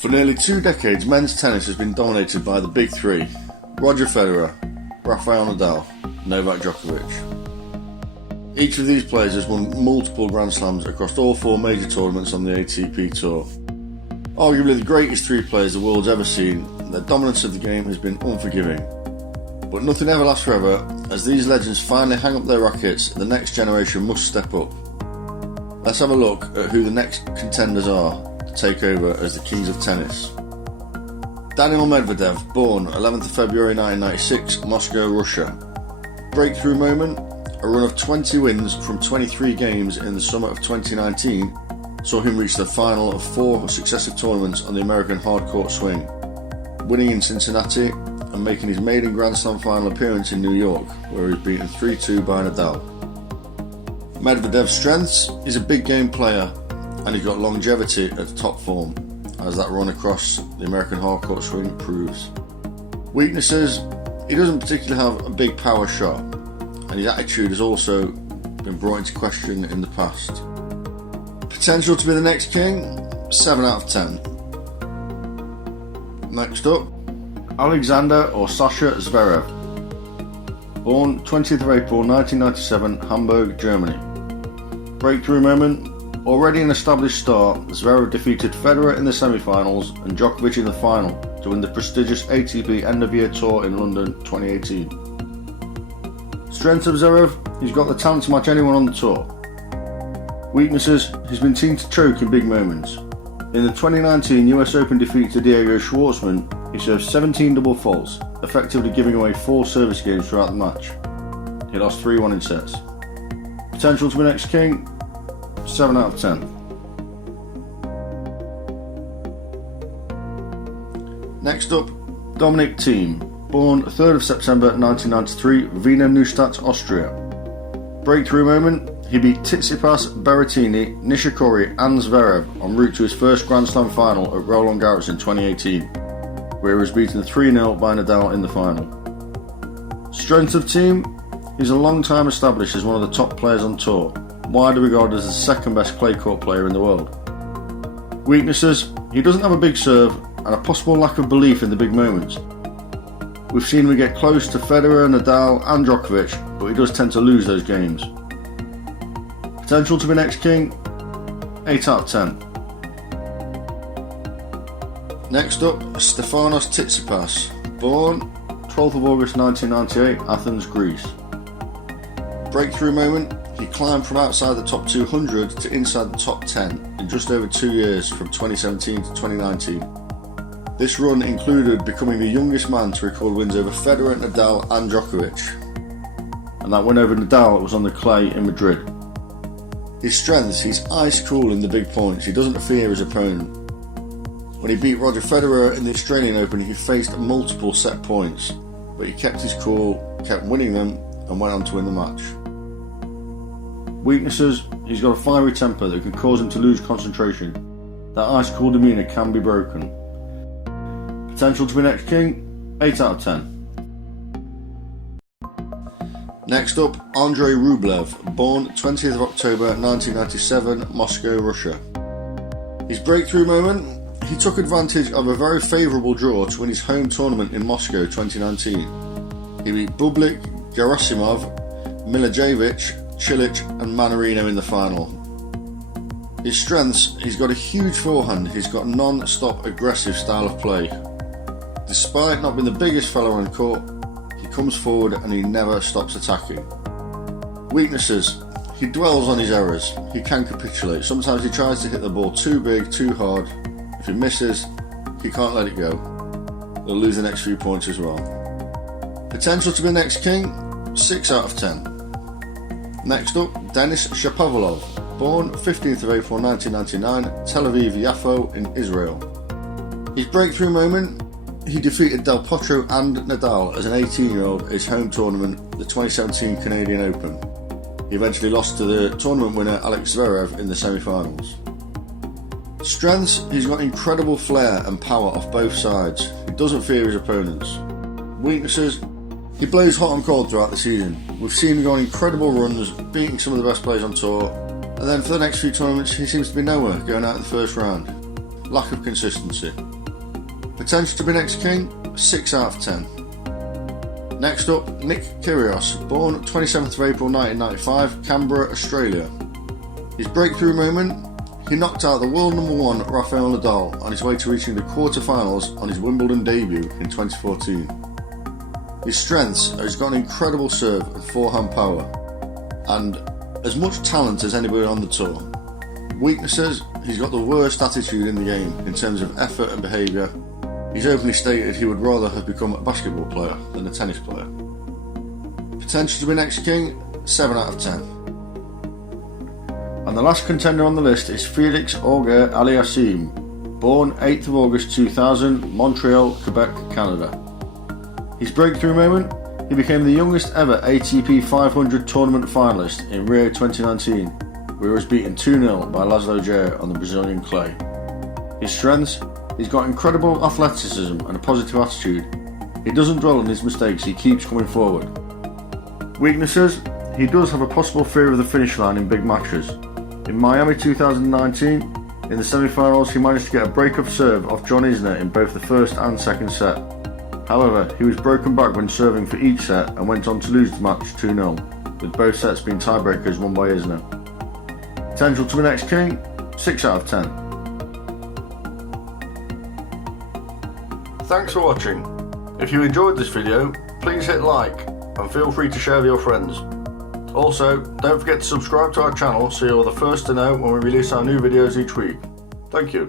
For nearly 2 decades, men's tennis has been dominated by the big three: Roger Federer, Rafael Nadal, Novak Djokovic. Each of these players has won multiple Grand Slams across all 4 major tournaments on the ATP Tour. Arguably the greatest 3 players the world's ever seen, their dominance of the game has been unforgiving. But nothing ever lasts forever. As these legends finally hang up their rackets, the next generation must step up. Let's have a look at who the next contenders are to take over as the kings of tennis. Daniil Medvedev, born 11th of February 1996, Moscow, Russia. Breakthrough moment: a run of 20 wins from 23 games in the summer of 2019 saw him reach the final of 4 successive tournaments on the American hardcourt swing, winning in Cincinnati and making his maiden Grand Slam final appearance in New York, where he was beaten 3-2 by Nadal. Medvedev's strengths: he's a big game player and he's got longevity at top form, as that run across the American hardcourt swing proves. Weaknesses: he doesn't particularly have a big power shot, and his attitude has also been brought into question in the past. Potential to be the next king: 7 out of 10. Next up, Alexander or Sasha Zverev. Born 20th of April 1997, Hamburg, Germany. Breakthrough moment: already an established star, Zverev defeated Federer in the semi-finals and Djokovic in the final to win the prestigious ATP End-of-Year Tour in London 2018. Strength of Zverev: he's got the talent to match anyone on the tour. Weaknesses: he's been seen to choke in big moments. In the 2019 US Open defeat to Diego Schwartzman, he served 17 double faults, effectively giving away 4 service games throughout the match. He lost 3-1 in sets. Potential to be next king: 7 out of 10. Next up, Dominic Thiem, born 3rd of September 1993, Wiener Neustadt, Austria. Breakthrough moment: he beat Tsitsipas, Berrettini, Nishikori and Zverev en route to his first Grand Slam final at Roland Garros in 2018, where he was beaten 3-0 by Nadal in the final. Strength of Thiem: he's a long time established as one of the top players on tour, widely regarded as the second best clay court player in the world. Weaknesses: he doesn't have a big serve and a possible lack of belief in the big moments. We've seen him get close to Federer, Nadal and Djokovic, but he does tend to lose those games. Potential to be next king: 8 out of 10. Next up, Stefanos Tsitsipas, born 12th of August 1998, Athens, Greece. Breakthrough moment: he climbed from outside the top 200 to inside the top 10 in just over 2 years, from 2017 to 2019. This run included becoming the youngest man to record wins over Federer, Nadal and Djokovic, and that win over Nadal was on the clay in Madrid. His strengths: he's ice cool in the big points, he doesn't fear his opponent. When he beat Roger Federer in the Australian Open, he faced multiple set points, but he kept his cool, kept winning them and went on to win the match. Weaknesses: he's got a fiery temper that can cause him to lose concentration. That ice cool demeanour can be broken. Potential to be next king: 8 out of 10. Next up, Andrey Rublev, born 20th of October 1997, Moscow, Russia. His breakthrough moment: he took advantage of a very favourable draw to win his home tournament in Moscow 2019. He beat Bublik, Gerasimov, Milojevic, Cilic and Manarino in the final. His strengths: he's got a huge forehand, he's got a non-stop aggressive style of play. Despite not being the biggest fellow on court, he comes forward and he never stops attacking. Weaknesses: he dwells on his errors, he can capitulate, sometimes he tries to hit the ball too big, too hard. If he misses, he can't let it go. He'll lose the next few points as well. Potential to be next king: 6 out of 10. Next up, Denis Shapovalov, born 15th of April 1999, Tel Aviv, Yafo in Israel. His breakthrough moment: he defeated Del Potro and Nadal as an 18-year-old at his home tournament, the 2017 Canadian Open. He eventually lost to the tournament winner Alex Zverev in the semi-finals. Strengths: he's got incredible flair and power off both sides. He doesn't fear his opponents. Weaknesses: he plays hot and cold throughout the season. We've seen him go on incredible runs, beating some of the best players on tour, and then for the next few tournaments he seems to be nowhere, going out in the first round. lack of consistency. Potential to be next king, 6 out of 10. Next up, Nick Kyrgios, born 27th of April 1995, Canberra, Australia. His breakthrough moment, he knocked out the world number 1 Rafael Nadal on his way to reaching the quarter-finals on his Wimbledon debut in 2014. His strengths are he's got an incredible serve and forehand power, and as much talent as anybody on the tour. Weaknesses, he's got the worst attitude in the game in terms of effort and behaviour. He's openly stated he would rather have become a basketball player than a tennis player. Potential to be next king, 7 out of 10. And the last contender on the list is Felix Auger-Aliassime, born 8th of August 2000, Montreal, Quebec, Canada. His breakthrough moment, he became the youngest ever ATP 500 tournament finalist in Rio 2019, where he was beaten 2-0 by Laszlo Djere on the Brazilian clay. His strengths, he's got incredible athleticism and a positive attitude. He doesn't dwell on his mistakes, he keeps coming forward. Weaknesses, he does have a possible fear of the finish line in big matches. In Miami 2019, in the semi-finals he managed to get a break-off serve off John Isner in both the first and second set. However, he was broken back when serving for each set and went on to lose the match 2-0, with both sets being tiebreakers won by Isner. Potential to be next king, 6 out of 10. Thanks for watching. If you enjoyed this video, please hit like and feel free to share with your friends. Also, don't forget to subscribe to our channel so you're the first to know when we release our new videos each week. Thank you.